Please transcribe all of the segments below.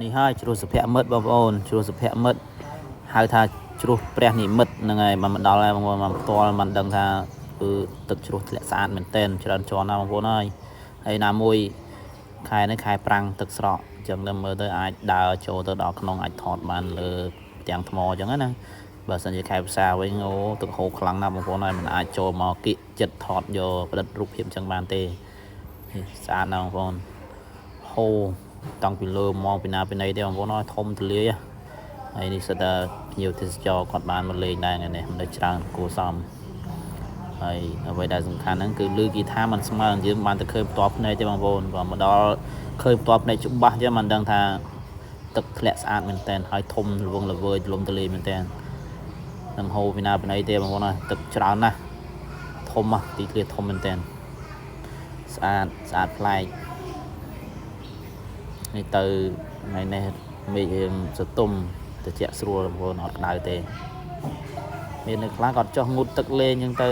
នេះហើយជ្រោះសុភមិត្តបងប្អូនជ្រោះសុភមិត្តហៅថាជ្រោះព្រះនិមិត្តហ្នឹងហើយមកដល់ហើយបងប្អូនមកផ្ទាល់មិនដឹងថាគឺទឹកជ្រោះធ្លាក់ស្អាតមែនទែនច្រើនជាន់ណាបងប្អូនហើយណាមួយខែនេះខែប្រាំងទឹកស្រកអញ្ចឹងទៅមើលទៅអាចដើរចូលទៅដល់ក្នុងអាចថតបានលើផ្ទាំងថ្មអញ្ចឹងណាបើសិនជាខែផ្សារវិញអូទឹកហូរខ្លាំងណាស់បងប្អូនហើយមិនអាចចូលមកគៀកចិត្តថតយកផ្ដិតរូបភាពអញ្ចឹងបានទេស្អាតណាស់បងប្អូនហូរតាំងពីលើមកពីណាពីណីទេបងប្អូនធំទលាយហើយនេះសិតតែភ្ញៀវទេសចរគាត់បានមកលេងដែរនេះមិនដល់ច្រើនគួរសមហើយអ្វីដែលសំខាន់ហ្នឹងគឺឮគេថាมันស្មើយើងបានទៅឃើញផ្ទាល់ភ្នែកទេបងប្អូនបើមកដល់ឃើញផ្ទាល់ភ្នែកច្បាស់ចឹងមិនដឹងថាទឹកធ្លាក់ស្អាតមែនតើហើយធំល្វឹងល្វើយលំទលាយមែនតើនឹងហូរពីណាពីណីទេបងប្អូនទឹកច្រើនណាស់ធំទីធ្លាធំមែនតើស្អាតប្លែកនេះទៅថ្ងៃនេះមេឃរឿងសតុំត្រជាក់ស្រួលបងប្អូនអត់ក្តៅទេមាននៅខ្លះគាត់ចុះងូតទឹកលេងអញ្ចឹងទៅ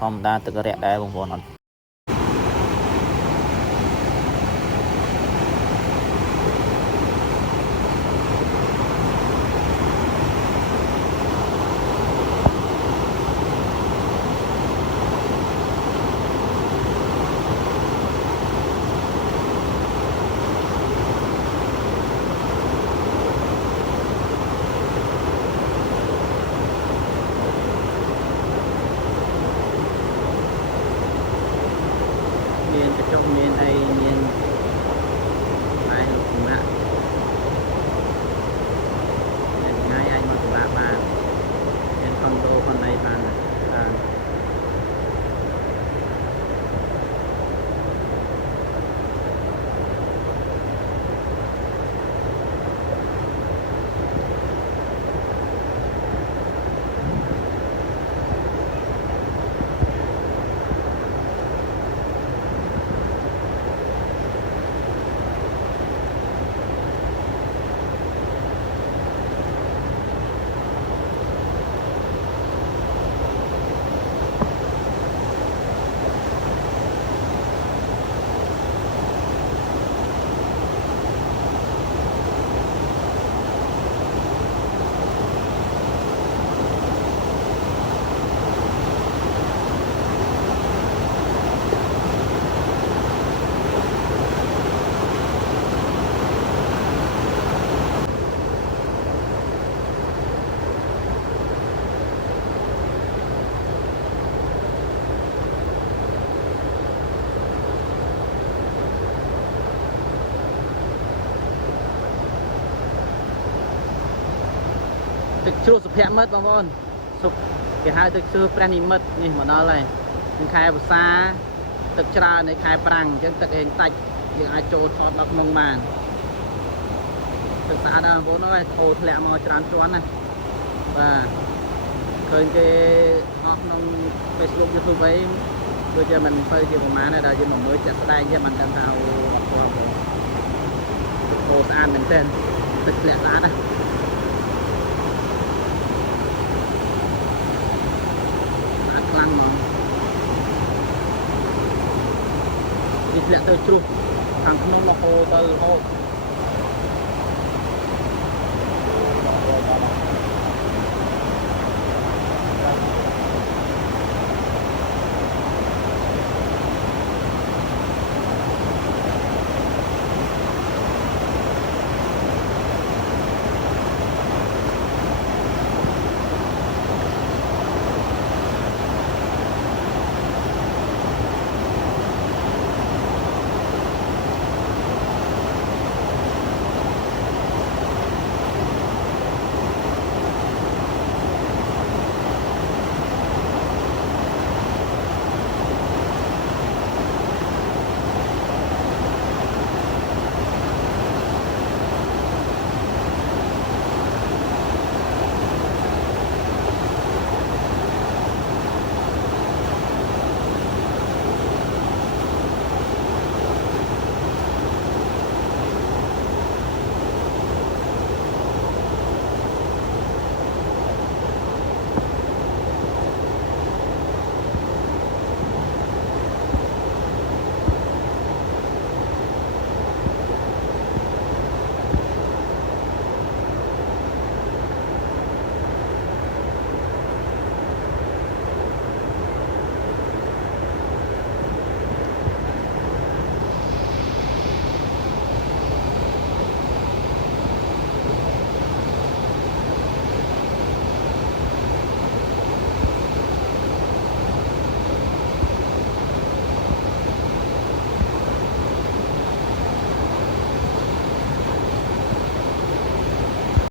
ធម្មតាទឹករយៈដែរបងប្អូនអត់មានកញ្ចក់មានអីមានតែសម្រាប់ថ្ងៃអាចមកសម្រាប់បានមានខុនដូខុនអីបានទឹកជ្រោះសុភមិត្តបងប្អូនគេហៅទឹកជ្រោះព្រះនិមិត្តនេះមកដល់ហើយនឹងខែវស្សាទឹកច្រើននៅខែប្រាំងអញ្ចឹងទឹកហេងតាច់យើងអាចចូលថតដល់ក្នុងបានទឹកស្អាតណាស់បងប្អូនអើយហូរធ្លាក់មកច្រើនជាន់ណាបាទឃើញគេអស់ក្នុង Facebook YouTube អីដូចជាមិនទៅជាប្រហែលដែរដែលយើងមកមើលចាក់ស្ដែងទេមិនដឹងថាអូអត់ទាន់បងទឹកហូរស្អាតមែនទែនទឹកធ្លាក់ស្អាតណាខ្លាំងហ្មងវាធ្លាក់ទៅជ្រុះខាងក្នុងមកហូរទៅរហូត